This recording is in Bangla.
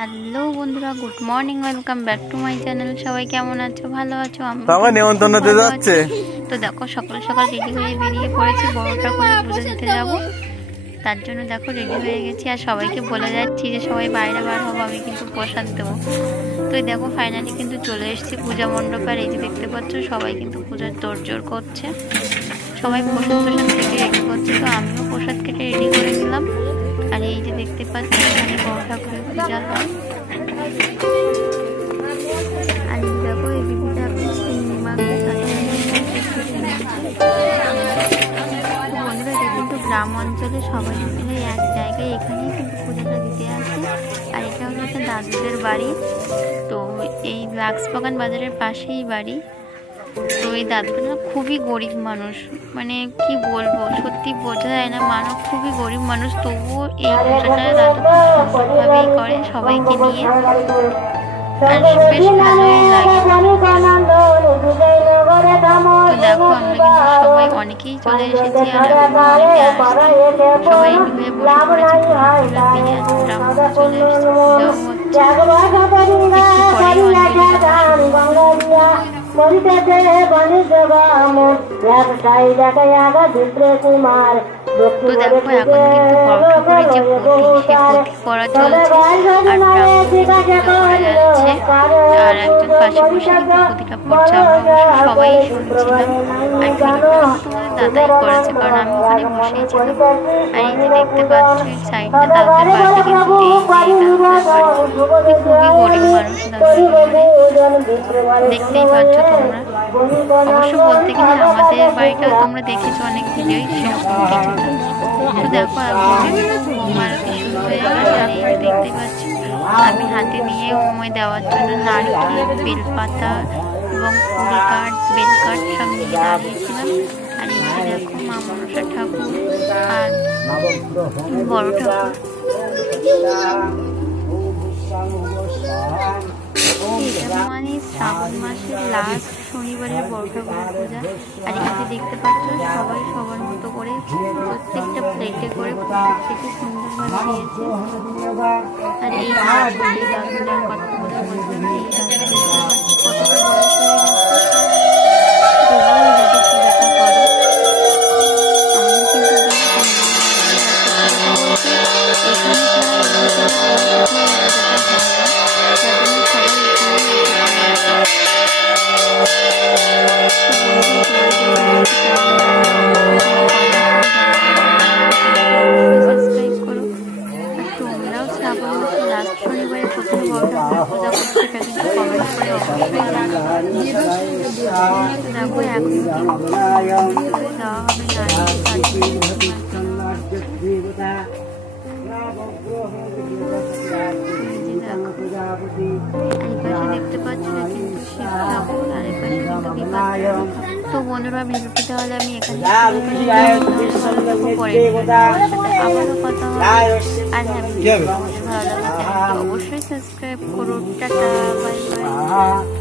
হ্যালো বন্ধুরা, good morning, welcome back to my channel. সবাই কেমন আছো? ভালো আছো? তো দেখো, সকাল সকাল রেডি হয়ে বেরিয়ে পড়েছি বড়টা করে পুজো দিতে যাবো। তার জন্য দেখো রেডি হয়ে গেছি, আর সবাইকে বলে যাচ্ছি যে সবাই বাইরে বার হবো, আমি কিন্তু প্রসাদ দেবো। তো দেখো ফাইনালি কিন্তু চলে এসেছি পূজা মণ্ডপে। আর এই যে দেখতে পাচ্ছ সবাই কিন্তু পূজার তোড়জোড় করছে, সবাই প্রসাদ থেকে রেডি করছে। তো আমিও প্রসাদ কেটে রেডি করে নিলাম। আর এই যে দেখতে পাচ্ছি এখানে বড় ঠাকুরের পূজা হয়। আর দেখো এই দিদিটা বন্ধুরা, এটা কিন্তু গ্রাম অঞ্চলে সবাই মিলে এক জায়গায় এখানেই কিন্তু পূজাটা দিতে আসে। আর এটা হলো একটা দাদুদের বাড়ি। তো এই লাক্সবাগান বাজারের পাশেই বাড়ি। তো এই দাদুটা খুবই গরিব মানুষ, মানে কি বলবো, সত্যি বোঝা যায় না। মানুষ খুবই গরিব মানুষ, তবুও এই পূজাটা দাদু খুব সুন্দরভাবেই করে সবাইকে নিয়ে। আর বেশ ভালোই লাগে। তো দেখো আমরা কিন্তু সবাই অনেকেই চলে এসেছি, আর অনেকে আসছি, সবাই হয়ে বসে পড়েছে। চলে এসেছি, পূজাও হচ্ছে। একটু পরেই তো দেখো এখন কিন্তু বড় ঠাকুরের যে প্রতীক, সে প্রতীক করা চলছে, আর একজন পাশে বসে কিন্তু প্রতিটা পড়ছে। আমরা সবাই শুনছিলাম, আর তোমাদের দাদাই করেছে, কারণ আমি ওখানে বসেই ছিলাম। আর এই যে দেখতে পাচ্ছ এই সাইডটা দাদাদের বাড়িটা কিন্তু খুবই গরিব মানুষ দেখতেই পাচ্ছ তোমরা। অবশ্য বলতে গেলে আমাদের বাড়িটাও তোমরা দেখেছো অনেক ভিডিওই সেরকম কিছুটা। তো দেখো আরতি শুরু হয়ে গেছে। আর এই যে দেখতে পাচ্ছি আমি হাতে নিয়ে উময় দেওয়ার জন্য নারকেল, বেলপাতা এবং ফুল কাঠ, বেল কাঠ সব নিয়ে দাঁড়িয়েছিলাম। আর এই যে দেখো মা মনসা ঠাকুর আর বড় ঠাকুর। এটা মানে শ্রাবণ মাসের লাস্ট শনিবারের বড় ঠাকুরের পূজা। আর এখানে দেখতে পাচ্ছ সবাই সবার মতো করে প্রত্যেকটা প্লেটে করে প্রত্যেককে সুন্দরভাবে দিয়েছে। আর এই দাদুটার কথা বলে বলতে এই দাদু কতটা বয়স হয়ে গেছে, তবুও এই দাদু পূজাটা করে। আমাদের কিন্তু তোমরাও শ্রাবণ মাসে লাস্ট শনিবারে প্রথম বড় ঠাকুরের পূজা করছো, সেটা কিন্তু কমেন্ট করে অবশ্যই জানাবে। দেখো এখন দেওয়া হবে দেখতে পাচ্ছ কিন্তু শিব ঠাকুর, আর এখানে কিন্তু বিপাক। তো বন্ধুরা, ভিডিওটি তাহলে আমি এখানে আবারও কথা হবে। আর হ্যাঁ, ভালো লাগে অবশ্যই সাবস্ক্রাইব করো। Tata, bye bye.